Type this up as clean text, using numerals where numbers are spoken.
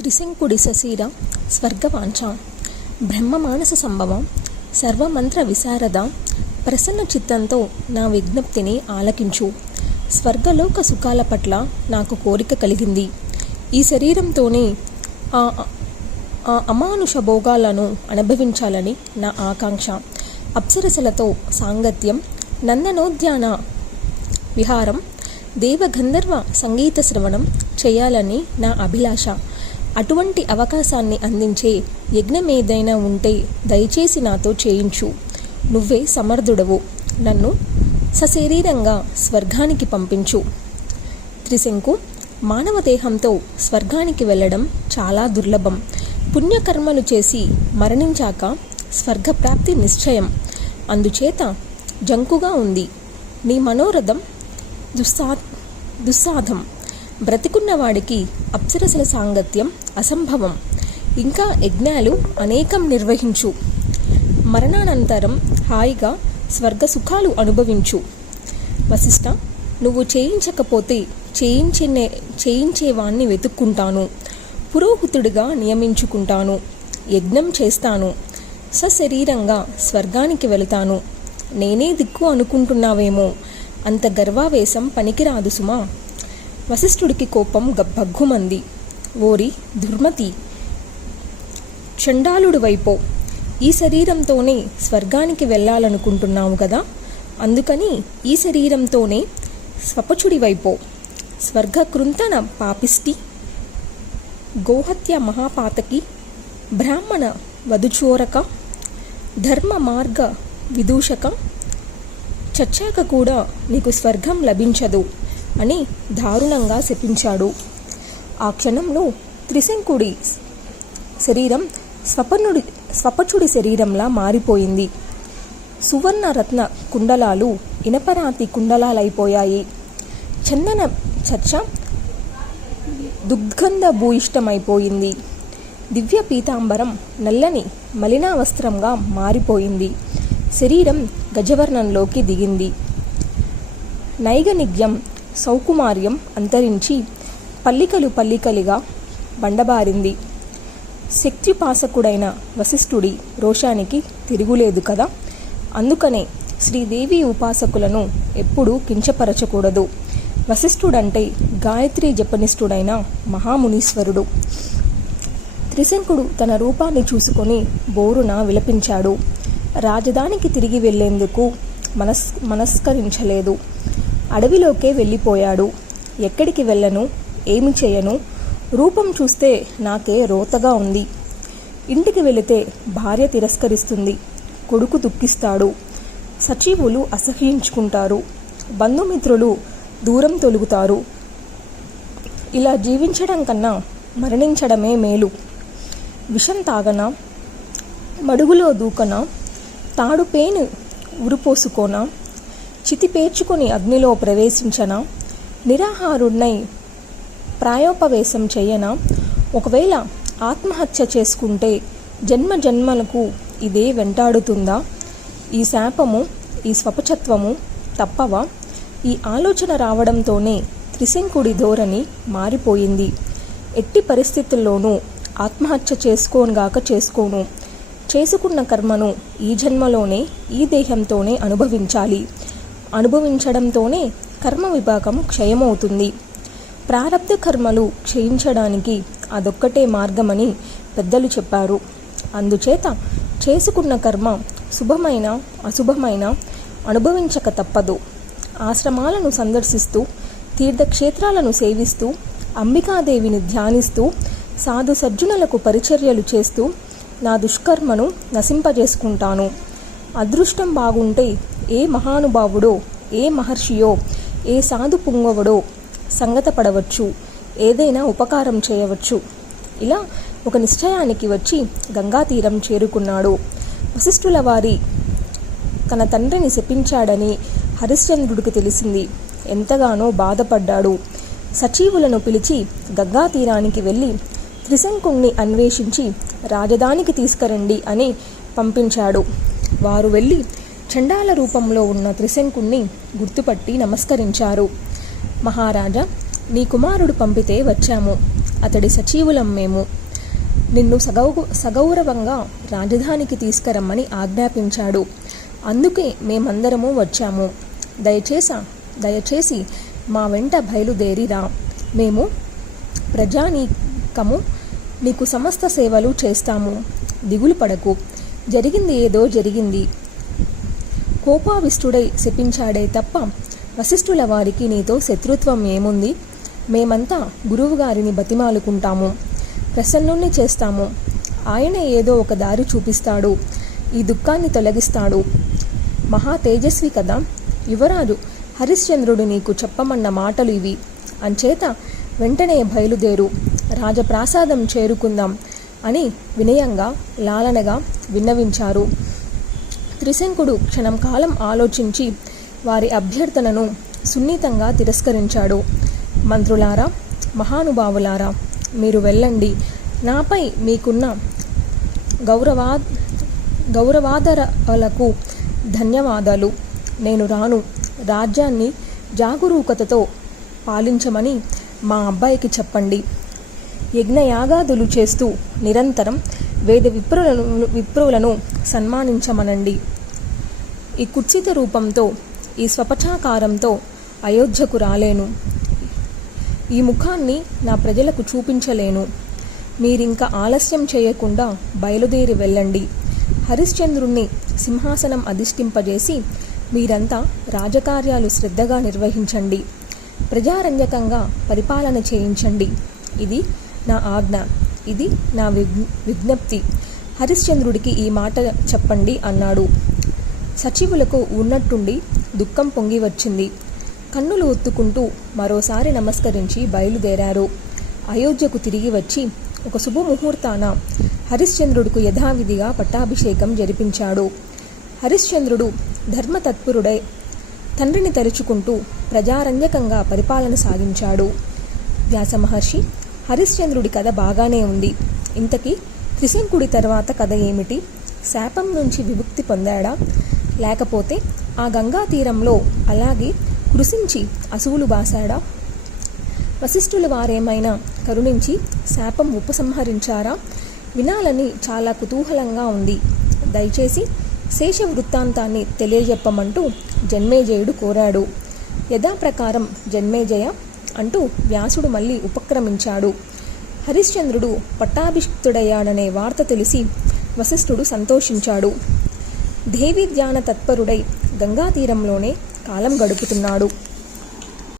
త్రిశంకుడి శశీర స్వర్గవాంఛ బ్రహ్మమానస సంభవం సర్వమంత్ర విశారద ప్రసన్న చిత్తంతో నా విజ్ఞప్తిని ఆలకించు. స్వర్గలోక సుఖాల పట్ల నాకు కోరిక కలిగింది. ఈ శరీరంతోనే ఆ అమానుష భోగాలను అనుభవించాలని నా ఆకాంక్ష. అప్సరసలతో సాంగత్యం, నందనోద్యాన విహారం, దేవగంధర్వ సంగీత శ్రవణం చేయాలని నా అభిలాష. అటువంటి అవకాశాన్ని అందించే యజ్ఞమేదైనా ఉంటే దయచేసి నాతో చేయించు. నువ్వే సమర్థుడవు. నన్ను సశరీరంగా స్వర్గానికి పంపించు. త్రిశంకు, మానవ దేహంతో స్వర్గానికి వెళ్ళడం చాలా దుర్లభం. పుణ్యకర్మలు చేసి మరణించాక స్వర్గప్రాప్తి నిశ్చయం. అందుచేత జంకుగా ఉంది. నీ మనోరథం దుస్సాధం. బ్రతికున్నవాడికి అప్సరసల సాంగత్యం అసంభవం. ఇంకా యజ్ఞాలు అనేకం నిర్వహించు. మరణానంతరం హాయిగా స్వర్గసుఖాలు అనుభవించు. వశిష్ఠ, నువ్వు చేయించకపోతే చేయించేవాణ్ణి వెతుక్కుంటాను. పురోహితుడిగా నియమించుకుంటాను. యజ్ఞం చేస్తాను. సశరీరంగా స్వర్గానికి వెళతాను. నేనే దిక్కు అనుకుంటున్నావేమో. అంత గర్వావేశం పనికిరాదు సుమా. వశిష్ఠుడికి కోపం భగ్గుమంది. ఓరి దుర్మతి, చండాలుడి వైపో. ఈ శరీరంతోనే స్వర్గానికి వెళ్ళాలనుకుంటున్నావు కదా, అందుకని ఈ శరీరంతోనే స్వపచుడి వైపో. స్వర్గకృంతన పాపిష్టి, గోహత్య మహాపాతకి, బ్రాహ్మణ వధుచోరక, ధర్మ మార్గ విదూషక, చచ్చాక కూడా నీకు స్వర్గం లభించదు అని దారుణంగా శపించాడు. ఆ క్షణంలో త్రిశంకుడి శరీరం స్వపచుడి శరీరంలా మారిపోయింది. సువర్ణ రత్న కుండలాలు ఇనపరాతి కుండలాలైపోయాయి. చందన చర్చ దుర్గంధ భూయిష్టమైపోయింది. దివ్య పీతాంబరం నల్లని మలినావస్త్రంగా మారిపోయింది. శరీరం గజవర్ణంలోకి దిగింది. నైగనిగ్యం సౌకుమార్యం అంతరించి పల్లికలుగా బండబారింది. శక్తిపాసకుడైన వశిష్ఠుడి రోషానికి తిరుగులేదు కదా. అందుకనే శ్రీదేవి ఉపాసకులను ఎప్పుడూ కించపరచకూడదు. వశిష్ఠుడంటే గాయత్రి జపనిష్ఠుడైన మహామునీశ్వరుడు. త్రిశంకుడు తన రూపాన్ని చూసుకొని బోరున విలపించాడు. రాజధానికి తిరిగి వెళ్లేందుకు మనస్కరించలేదు. అడవిలోకే వెళ్ళిపోయాడు. ఎక్కడికి వెళ్ళను, ఏమి చేయను, రూపం చూస్తే నాకే రోతగా ఉంది. ఇంటికి వెళితే భార్య తిరస్కరిస్తుంది, కొడుకు దుఃఖిస్తాడు, సచివులు అసహ్యించుకుంటారు, బంధుమిత్రులు దూరం తొలుగుతారు. ఇలా జీవించడం కన్నా మరణించడమే మేలు. విషం తాగనా, మడుగులో దూకనా, తాడుపేను ఉరిపోసుకోనా, చితి పేర్చుకొని అగ్నిలో ప్రవేశించనా, నిరాహారుణ్ణై ప్రాయోపవేశం చేయనా, ఒకవేళ ఆత్మహత్య చేసుకుంటే జన్మ జన్మలకు ఇదే వెంటాడుతుందా? ఈ శాపము, ఈ స్వపచత్వము తప్పవా? ఈ ఆలోచన రావడంతోనే త్రిశంకుడి ధోరణి మారిపోయింది. ఎట్టి పరిస్థితుల్లోనూ ఆత్మహత్య చేసుకోను. చేసుకున్న కర్మను ఈ జన్మలోనే ఈ దేహంతోనే అనుభవించడంతోనే కర్మ విభాగం క్షయమవుతుంది. ప్రారబ్ధ కర్మలు క్షయించడానికి అదొక్కటే మార్గమని పెద్దలు చెప్పారు. అందుచేత చేసుకున్న కర్మ శుభమైన అశుభమైన అనుభవించక తప్పదు. ఆశ్రమాలను సందర్శిస్తూ, తీర్థక్షేత్రాలను సేవిస్తూ, అంబికాదేవిని ధ్యానిస్తూ, సాధు సజ్జనులకు పరిచర్యలు చేస్తూ నా దుష్కర్మను నశింపజేసుకుంటాను. అదృష్టం బాగుంటే ఏ మహానుభావుడో, ఏ మహర్షియో, ఏ సాధు పుంగవుడో సంగతపడవచ్చు, ఏదైనా ఉపకారం చేయవచ్చు. ఇలా ఒక నిశ్చయానికి వచ్చి గంగా తీరం చేరుకున్నాడు. వశిష్ఠుల వారి తన తండ్రిని శపించాడని హరిశ్చంద్రుడికి తెలిసింది. ఎంతగానో బాధపడ్డాడు. సచివులను పిలిచి గంగా తీరానికి వెళ్ళి త్రిశంకుణ్ణి అన్వేషించి రాజధానికి తీసుకురండి అని పంపించాడు. వారు వెళ్ళి చండాల రూపంలో ఉన్న త్రిశంకుణ్ణి గుర్తుపట్టి నమస్కరించారు. మహారాజా, నీ కుమారుడు పంపితే వచ్చాము. అతడి సచీవులం మేము. నిన్ను సగౌరవంగా రాజధానికి తీసుకురమ్మని ఆజ్ఞాపించాడు. అందుకే మేమందరము వచ్చాము. దయచేసి మా వెంట బయలుదేరిరా. మేము ప్రజానీకము నీకు సమస్త సేవలు చేస్తాము. దిగులు పడకు. జరిగింది ఏదో జరిగింది. కోపావిష్టుడై శపించాడే తప్ప వశిష్ఠుల వారికి నీతో శత్రుత్వం ఏముంది? మేమంతా గురువుగారిని బతిమాలుకుంటాము, ప్రసన్నుణ్ణి చేస్తాము. ఆయనే ఏదో ఒక దారి చూపిస్తాడు, ఈ దుఃఖాన్ని తొలగిస్తాడు. మహా తేజస్వి కదా. యువరాజు హరిశ్చంద్రుడు నీకు చెప్పమన్న మాటలు ఇవి. అంచేత వెంటనే బయలుదేరు, రాజప్రాసాదం చేరుకుందాం అని వినయంగా లాలనగా విన్నవించారు. త్రిశంకుడు క్షణం కాలం ఆలోచించి వారి అభ్యర్థనను సున్నితంగా తిరస్కరించాడు. మంత్రులారా, మహానుభావులారా, మీరు వెళ్ళండి. నాపై మీకున్న గౌరవాదరాలకు ధన్యవాదాలు. నేను రాను. రాజ్యాన్ని జాగరూకతతో పాలించమని మా అబ్బాయికి చెప్పండి. యజ్ఞయాగాదులు చేస్తూ నిరంతరం వేద విప్రులను సన్మానించమనండి. ఈ కుత్సిత రూపంతో, ఈ స్వపచాకారంతో అయోధ్యకు రాలేను. ఈ ముఖాన్ని నా ప్రజలకు చూపించలేను. మీరింక ఆలస్యం చేయకుండా బయలుదేరి వెళ్ళండి. హరిశ్చంద్రుణ్ణి సింహాసనం అధిష్ఠింపజేసి మీరంతా రాజకార్యాలు శ్రద్ధగా నిర్వహించండి. ప్రజారంజకంగా పరిపాలన చేయించండి. ఇది నా ఆజ్ఞ, ఇది నా విజ్ఞప్తి. హరిశ్చంద్రుడికి ఈ మాట చెప్పండి అన్నాడు. సచివులకు ఉన్నట్టుండి దుఃఖం పొంగి వచ్చింది. కన్నులు ఒత్తుకుంటూ మరోసారి నమస్కరించి బయలుదేరారు. అయోధ్యకు తిరిగి వచ్చి ఒక శుభముహూర్తాన హరిశ్చంద్రుడికి యథావిధిగా పట్టాభిషేకం జరిపించాడు. హరిశ్చంద్రుడు ధర్మతత్పరుడై తండ్రిని తలుచుకుంటూ ప్రజారంజకంగా పరిపాలన సాగించాడు. వ్యాసమహర్షి, హరిశ్చంద్రుడి కథ బాగానే ఉంది. ఇంతకీ త్రిశంకుడి తర్వాత కథ ఏమిటి? శాపం నుంచి విముక్తి పొందాడా? లేకపోతే ఆ గంగా తీరంలో అలాగే కృషించి అసువులు బాసాడా? వశిష్ఠుల వారేమైనా కరుణించి శాపం ఉపసంహరించారా? వినాలని చాలా కుతూహలంగా ఉంది. దయచేసి శేష వృత్తాంతాన్ని తెలియజెప్పమంటూ జన్మేజయుడు కోరాడు. యథాప్రకారం జన్మేజయ అంటూ వ్యాసుడు మళ్ళీ ఉపక్రమించాడు. హరిశ్చంద్రుడు పట్టాభిషిక్తుడయ్యాడనే వార్త తెలిసి వశిష్ఠుడు సంతోషించాడు. దేవి ధ్యాన తత్పరుడై గంగా తీరంలోనే కాలం గడుపుతున్నాడు.